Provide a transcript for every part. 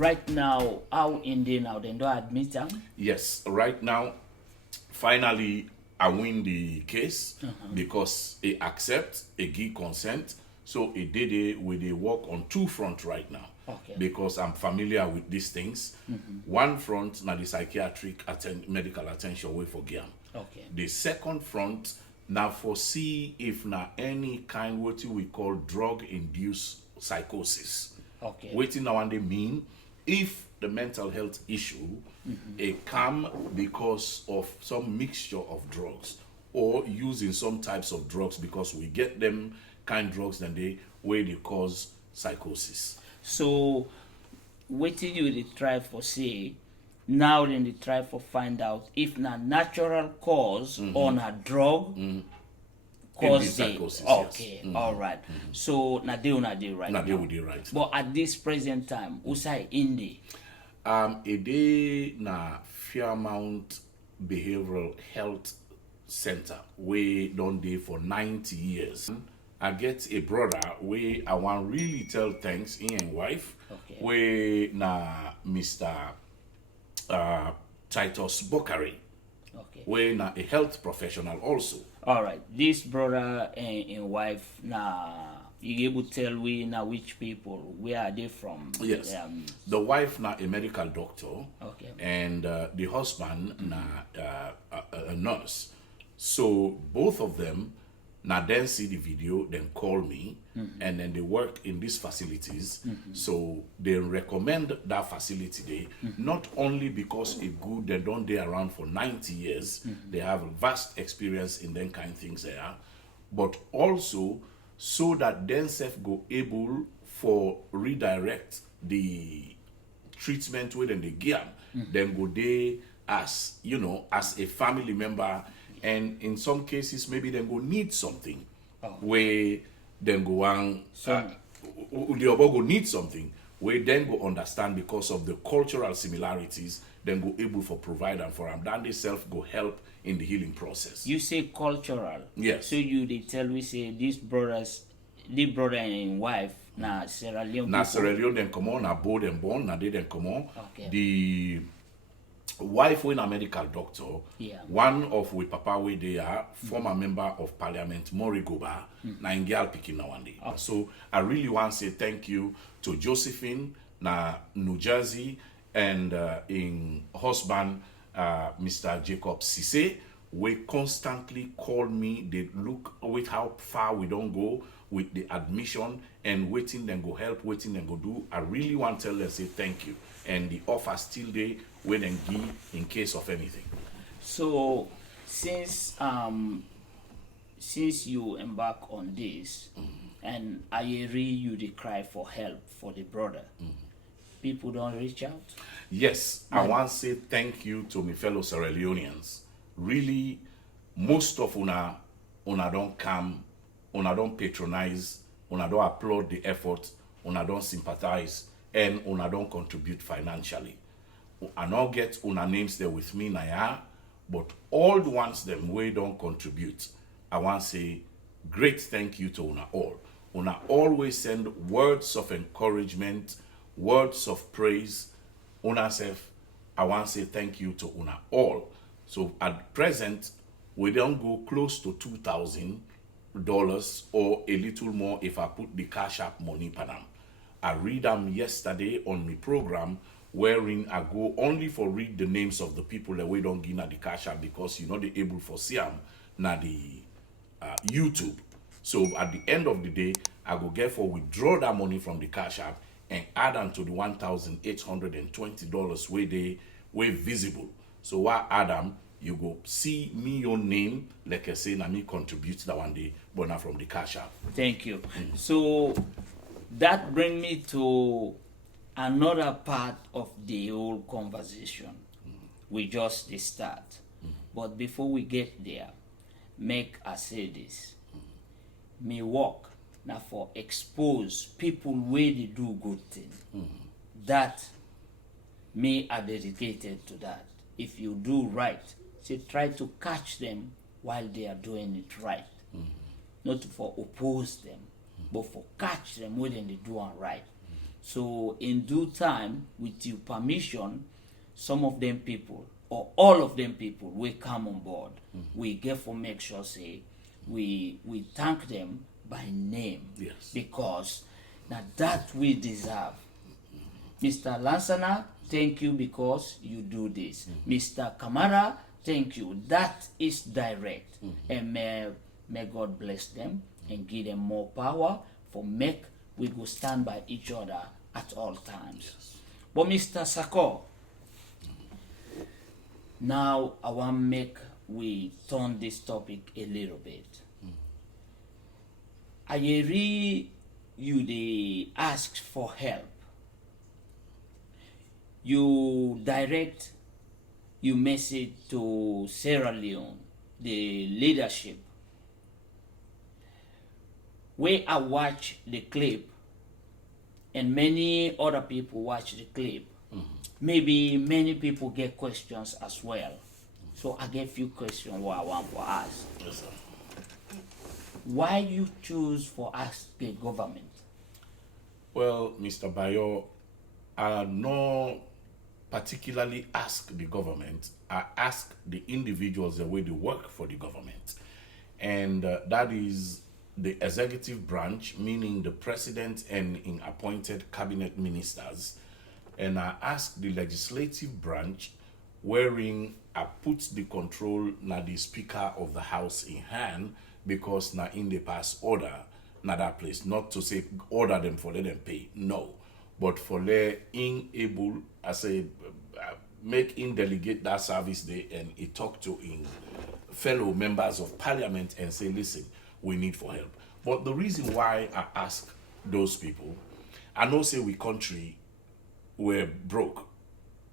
right now, how in there now? They don't admit them? Yes, right now, finally, I win the case because it accept, it give consent. So it did it with a work on two fronts right now. Okay. Because I'm familiar with these things. One front, now the psychiatric medical attention way for Giam. Okay. The second front, now foresee if na any kind what we call drug-induced psychosis. Okay. Waiting now and they mean if the mental health issue it come because of some mixture of drugs or using some types of drugs because we get them kind drugs then they where they cause psychosis. So, what did you dey try for say? Now then they try for find out if na natural cause or na drug cause the it. psychosis, Okay, yes. all right. So na dey right Now now. they would be right. But at this present time, usai indi. A day na Fairmount Behavioral Health Center we done there for 90 years. I get a brother where I want really tell thanks he and wife Okay. where na Mr. Titus Bokari Okay. where na a health professional also. All right. This brother and wife na you able to tell we na which people where are they from? Yes. The wife na a medical doctor. Okay. And the husband na a nurse. So both of them now then see the video, then call me, and then they work in these facilities. So they recommend that facility there, not only because it's good, they don't they around for 90 years, they have vast experience in them kind of things there, but also so that then self go able for redirect the treatment within the gear, then go there as as a family member, and in some cases maybe then go need something where then go on the other go need something where then go understand because of the cultural similarities, then go able for provide and for them. Then they self go help in the healing process. You say cultural. Yes. So you they tell we say these brothers, the brother and wife na Sierra Leone. Na people. Sierra Leone then come on, na both them born, na they then come on. Okay. The wife when a medical doctor, Yeah. one of we papa we they are former member of parliament Morigoba, na Ingial picking now one day. So I really want to say thank you to Josephine na New Jersey and in husband Mr. Jacob Sise. We constantly call me, they look with how far we don't go with the admission and waiting then go help, waiting then go do. I really want to tell them say thank you. And the offer still there when and give in case of anything. So since you embark on this and I hear you they cry for help for the brother, people don't reach out. Yes, I want to say thank you to my fellow Sierra Leoneans. Really, most of una don't come, una don't patronize, una don't applaud the effort, una don't sympathize, and una don't contribute financially. I now get una names there with me now, but all the ones them way don't contribute. I want to say great thank you to una all. Una always send words of encouragement, words of praise. Una self, I want to say thank you to una all. So at present, we don't go close to $2,000 or a little more if I put the Cash App money panam. I read them yesterday on my program wherein I go only for read the names of the people that we don't give na the Cash App because you're not able for see them na the YouTube. So at the end of the day, I go get for withdraw that money from the Cash App and add them to the $1,820 where they were visible. So while Adam, you go see me your name, like I say, na me contribute that one day, but not from the Cash App. Thank you. So that brings me to another part of the whole conversation. We just the start. But before we get there, make I say this. Me work now for expose people where they do good thing. That me are dedicated to that. If you do right, say try to catch them while they are doing it right. Not for oppose them, but for catch them when they do it right. So in due time, with your permission, some of them people or all of them people will come on board. We get for make sure say we thank them by name. Yes. Because now that we deserve. Mr. Lansana, thank you because you do this. Mr. Kamara, thank you. That is direct. And may God bless them and give them more power for make we go stand by each other at all times. Yes. But Mr. Sako, now I want make we turn this topic a little bit. I hear you they ask for help. You direct your message to Sierra Leone, the leadership. Where I watch the clip, and many other people watch the clip, maybe many people get questions as well. So I get few questions what I want to ask. Yes, sir. Why you choose for ask the government? Well, Mr. Bayo, I not particularly ask the government. I ask the individuals the way they work for the government. And that is the executive branch, meaning the president and in appointed cabinet ministers. And I ask the legislative branch, wherein I put the control na the speaker of the house in hand, because na in the pass order, na that place. Not to say order them for let them pay, no. But for let in able, I say, make in delegate that service day and he talk to in fellow members of parliament and say, listen, we need for help. But the reason why I ask those people, I know say we country were broke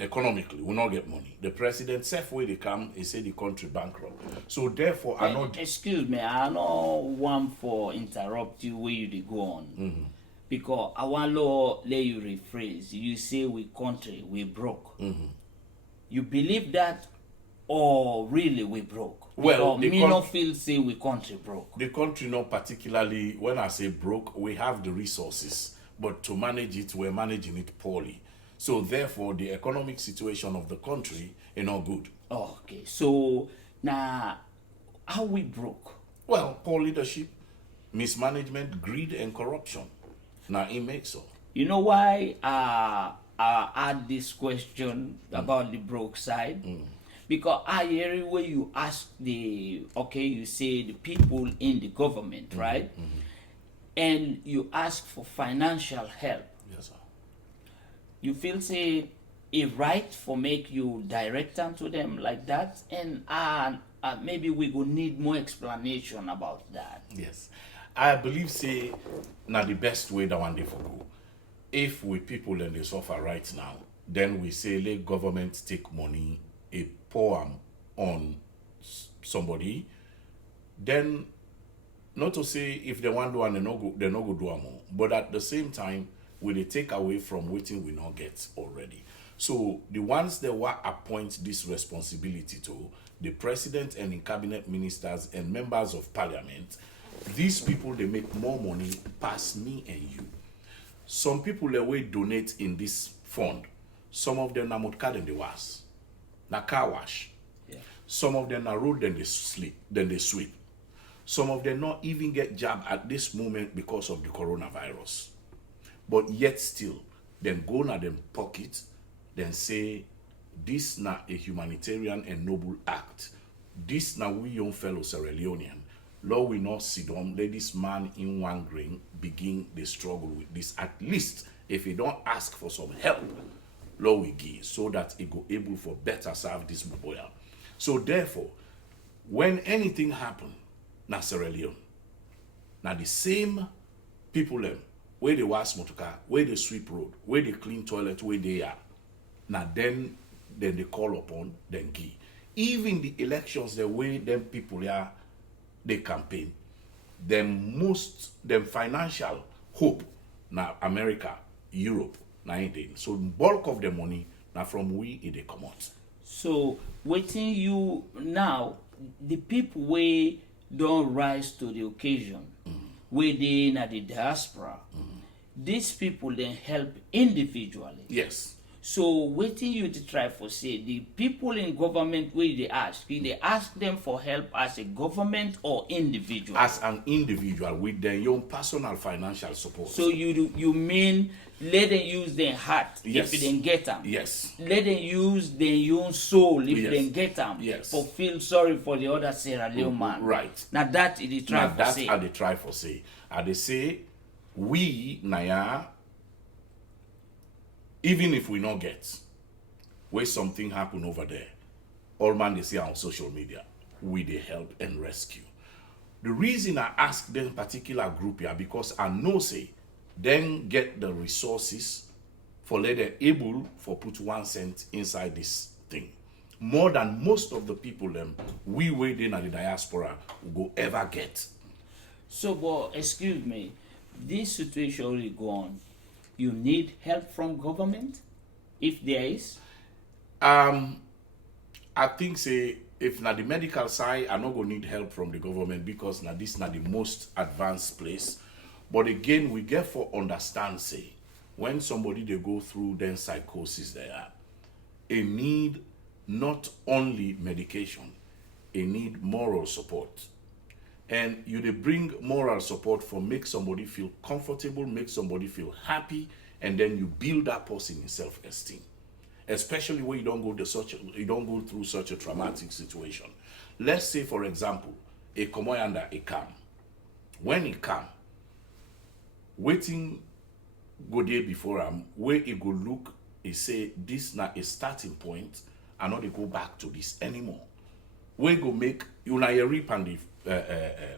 economically, we not get money. The president said where they come, he say the country bankrupt. So therefore, I know. Excuse me, I don't want for interrupt you where you dey go on. Because I want to let you rephrase. You say we country, we broke. You believe that or really we broke? Well, because me not feel say we country broke. The country not particularly, when I say broke, we have the resources, but to manage it, we're managing it poorly. So therefore, the economic situation of the country is not good. Okay, so now how we broke? Well, poor leadership, mismanagement, greed, and corruption. Now it makes so. You know why I add this question about the broke side? Because I hear where you ask you say the people in the government, right? And you ask for financial help. Yes, sir. You feel say it right for make you direct them to them like that? And maybe we will need more explanation about that. Yes. I believe say now the best way that one day for go. If we people and they suffer right now, then we say let government take money, a pour on somebody, then not to say if they want to do and they no go do more, but at the same time, will they take away from waiting we not get already. So the ones that were appoint this responsibility to, the president and the cabinet ministers and members of parliament, these people they make more money past me and you. Some people the way donate in this fund. Some of them na motka than they was, na car wash. Yeah. Some of them na road then they sweep. Some of them not even get job at this moment because of the coronavirus. But yet still, then go na them pocket, then say, this na a humanitarian and noble act. This na we young fellow Sierra Leonean. Lord, we not sit down, let this man in one grain begin the struggle with this. At least, if he don't ask for some help, Lord, we give, so that he go able for better serve this boy. So therefore, when anything happen, na Sierra Leone, now the same people them, where they wash motorcar, where they sweep road, where they clean toilet, where they are, now then they call upon, then give. Even the elections, the way them people are, they campaign, them financial hope na America, Europe, na anything. So bulk of the money now from we they come out. So waiting you now, the people don't rise to the occasion, where they in the diaspora, these people then help individually. Yes. So wetin you dey try for say the people in government wey you dey ask them for help as a government or individual? As an individual with their own personal financial support. So you mean let them use their heart Yes. if they get them? Yes. Let them use their own soul if Yes. they get them. Yes. For feel sorry for the other Sierra Leone man. Right. Now that is the try Now for that's say. how they try for say. And they say, we, Naya, even if we not get, where something happen over there, all man they see on social media, we they help and rescue. The reason I ask them particular group here, because I know say, then get the resources for let them able for put 1 cent inside this thing. More than most of the people them we waiting at the diaspora will go ever get. So, but excuse me, this situation already go on. You need help from government, if there is. I think say if na the medical side, I not gonna need help from the government because now this not the most advanced place. But again, we get for understand say when somebody they go through then psychosis there, they need not only medication, they need moral support. And you they bring moral support for make somebody feel comfortable, make somebody feel happy, and then you build that person in self-esteem. Especially when you don't go through such a traumatic situation. Let's say, for example, a command a come. When he come, waiting go there before him, where he go look, he say this not a starting point, and not they go back to this anymore. We go make you na rip and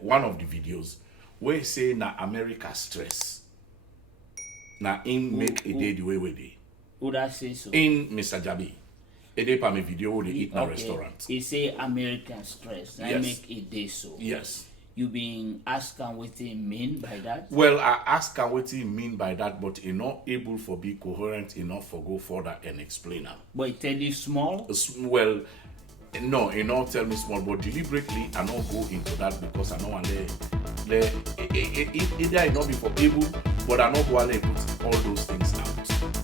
one of the videos where he say na America stress. Na him make a day the way we dey. Would I say so? In Mr. Jabi, a day per me video where they eat in a Okay. restaurant. He say American stress. I Yes. make it day so. Yes. You been asking what he mean by that? Well, I ask her what he mean by that, but he not able for be coherent enough for go further and explain her. But he tell you small. Well, no, he not tell me small, but deliberately I not go into that because I know and either I not be for able, but I not go and put all those things out.